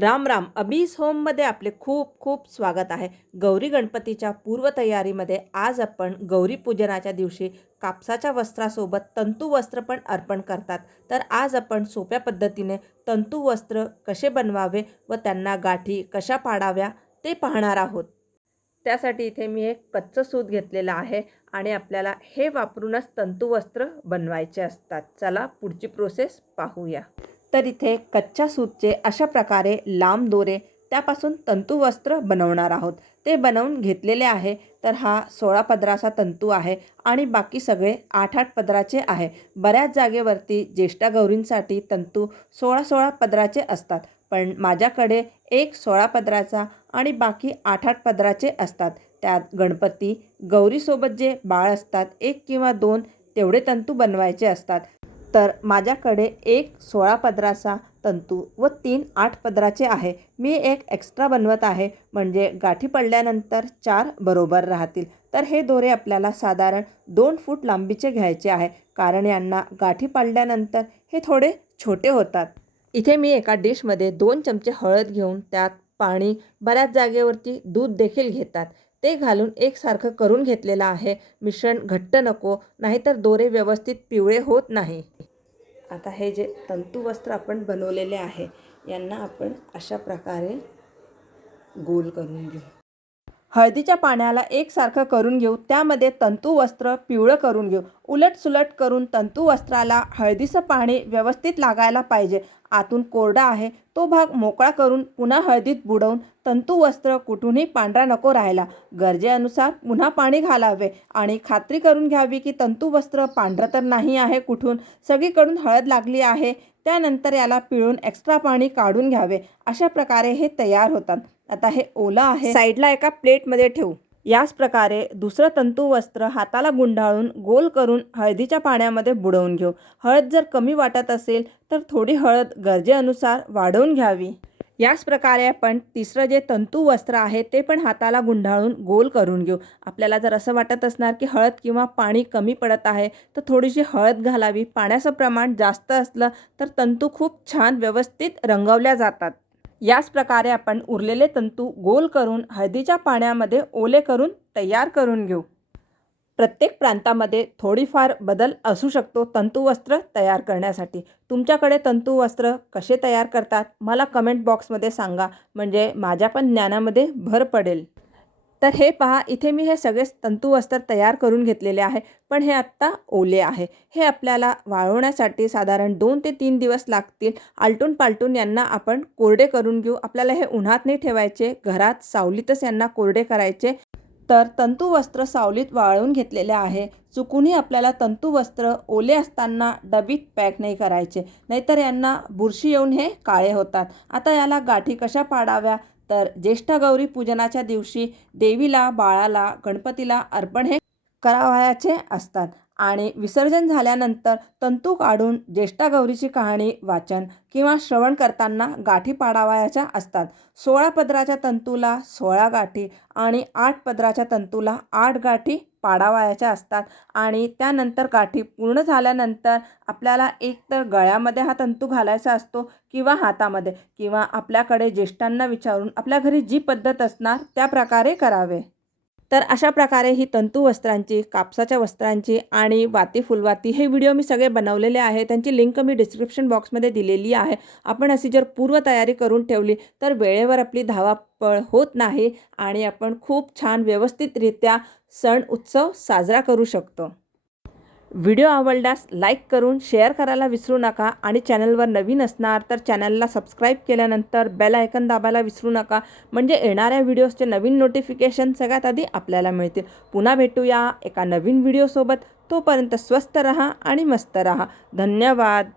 राम राम. अबीस होममध्ये आपले खूप खूप स्वागत आहे. गौरी गणपतीच्या पूर्वतयारीमध्ये आज आपण गौरी पूजनाच्या दिवशी कापसाच्या वस्त्रासोबत तंतू वस्त्र पण अर्पण करतात. तर आज आपण सोप्या पद्धतीने तंतू वस्त्र कसे बनवावे व त्यांना गाठी कशा पाडाव्या ते पाहणार आहोत. त्यासाठी इथे मी एक कच्चं सूत घेतलेलं आहे आणि आपल्याला हे वापरूनच तंतुवस्त्र बनवायचे असतात. चला पुढची प्रोसेस पाहूया. तर इथे कच्च्या सूतचे अशा प्रकारे लांब दोरे त्यापासून तंतुवस्त्र बनवणार आहोत. ते बनवून घेतलेले आहे तर हा सोळा पदराचा तंतू आहे आणि बाकी सगळे आठ आठ पदराचे आहे. बऱ्याच जागेवरती ज्येष्ठा गौरींसाठी तंतू सोळा सोळा पदराचे असतात पण माझ्याकडे एक सोळा पदराचा आणि बाकी आठ आठ पदराचे असतात. त्यात गणपती गौरीसोबत जे बाळ असतात एक किंवा दोन तेवढे तंतू बनवायचे असतात. तर माझ्याकडे एक सोळा पदराचा तंतू व तीन आठ पदराचे आहे. मी एक एक्स्ट्रा बनवत आहे म्हणजे गाठी पडल्यानंतर चार बरोबर राहतील. तर हे दोरे आपल्याला साधारण दोन फूट लांबीचे घ्यायचे आहे कारण यांना गाठी पाडल्यानंतर हे थोडे छोटे होतात. इथे मी एका डिशमध्ये दोन चमचे हळद घेऊन त्यात पाणी बऱ्याच जागेवरती दूध देखील घेतात. ते घालून एकसारखं करून घेतलेलं आहे. मिश्रण घट्ट नको नाहीतर दोरे व्यवस्थित पिवळे होत नाही. आता हे जे तंतुवस्त्र आपण बनवलेले आहे यांना आपण अशा प्रकारे गोल करून घेऊ. हळदीच्या पाण्याला एकसारखं करून घेऊ. त्यामध्ये तंतुवस्त्र पिवळं करून घेऊ. उलट सुलट करून तंतुवस्त्राला हळदीचं पाणी व्यवस्थित लागायला पाहिजे. आतून कोरडा आहे. तो भाग मोकळा करून पुन्हा हळदीत बुडवून तंतुवस्त्र कुठूनही पांढरा नको राहायला. गरजेनुसार पुन्हा पाणी घालावे. आणि खात्री करून घ्यावी की तंतुवस्त्र पांढरं तर नाही आहे कुठून. सगळीकडून हळद लागली आहे. त्यानंतर याला पिळून एक्स्ट्रा पाणी काढून घ्यावे. अशा प्रकारे हे तयार होतात. आता हे ओलं आहे. साईडला एका प्लेटमध्ये ठेवू. याच प्रकारे दुसरं तंतू वस्त्र हाताला गुंडाळून गोल करून हळदीच्या पाण्यामध्ये बुडवून घेऊ. हळद जर कमी वाटत असेल तर थोडी हळद गरजेनुसार वाढवून घ्यावी. याच प्रकारे आपण तिसरं जे तंतू वस्त्र आहे ते पण हाताला गुंडाळून गोल करून घेऊ. आपल्याला जर असं वाटत असणार की हळद किंवा पाणी कमी पडत आहे तर थोडीशी हळद घालावी. पाण्याचं प्रमाण जास्त असलं तर तंतू खूप छान व्यवस्थित रंगवल्या जातात. याच प्रकारे आपण उरलेले तंतू गोल करून हळदीच्या पाण्यामध्ये ओले करून तयार करून घेऊ. प्रत्येक प्रांतामध्ये थोडीफार बदल असू शकतो तंतुवस्त्र तयार करण्यासाठी. तुमच्याकडे तंतुवस्त्र कसे तयार करतात मला कमेंट बॉक्समध्ये सांगा. म्हणजे माझ्या पण ज्ञानामध्ये भर पडेल. तर हे पहा इथे मी हे सगळे तंतुवस्त्र तयार करून घेतलेले आहे पण हे आत्ता ओले आहे. हे आपल्याला वाळवण्यासाठी साधारण दोन ते तीन दिवस लागतील. आलटून पालटून यांना आपण कोरडे करून घेऊ. आपल्याला हे उन्हात नाही ठेवायचे घरात सावलीतच यांना कोरडे करायचे. तर तंतुवस्त्र सावलीत वाळवून घेतलेले आहे. चुकूनही आपल्याला तंतुवस्त्र ओले असताना डबीत पॅक नाही करायचे. नाहीतर यांना बुरशी येऊन हे काळे होतात. आता याला गाठी कशा पाडाव्या? तर ज्येष्ठ गौरी पूजनाच्या दिवशी देवीला बाळाला गणपतीला अर्पण हे करावयाचे असतात. आणि विसर्जन झाल्यानंतर तंतू काढून ज्येष्ठा गौरीची कहाणी वाचन किंवा श्रवण करताना गाठी पाडावयाच्या असतात. सोळा पदराच्या तंतूला सोळा गाठी आणि आठ पदराच्या तंतूला आठ गाठी पाडावायाच्या असतात. आणि त्यानंतर गाठी पूर्ण झाल्यानंतर आपल्याला एक तर गळ्यामध्ये हा तंतू घालायचा असतो किंवा हातामध्ये किंवा आपल्याकडे ज्येष्ठांना विचारून आपल्या घरी जी पद्धत असणार त्या प्रकारे करावे. तर अशा प्रकारे ही तंतू वस्त्रांची कापसाच्या वस्त्रांची आणि वाती फुलवाती हे व्हिडिओ मी सगळे बनवलेले आहे त्यांची लिंक मी डिस्क्रिप्शन बॉक्समध्ये दिलेली आहे. आपण अशी जर पूर्वतयारी करून ठेवली तर वेळेवर आपली धावापळ होत नाही आणि आपण खूप छान व्यवस्थितरित्या सण उत्सव साजरा करू शकतो. व्हिडिओ आवडल्यास लाईक करून शेअर करायला विसरू नका आणि चॅनलवर नवीन असणार तर चॅनलला सबस्क्राईब केल्यानंतर बेल आयकन दाबायला विसरू नका. म्हणजे येणाऱ्या व्हिडिओजचे नवीन नोटिफिकेशन सगळ्यात आधी आपल्याला मिळतील. पुन्हा भेटूया एका नवीन व्हिडिओसोबत. तोपर्यंत स्वस्त रहा आणि मस्त रहा. धन्यवाद.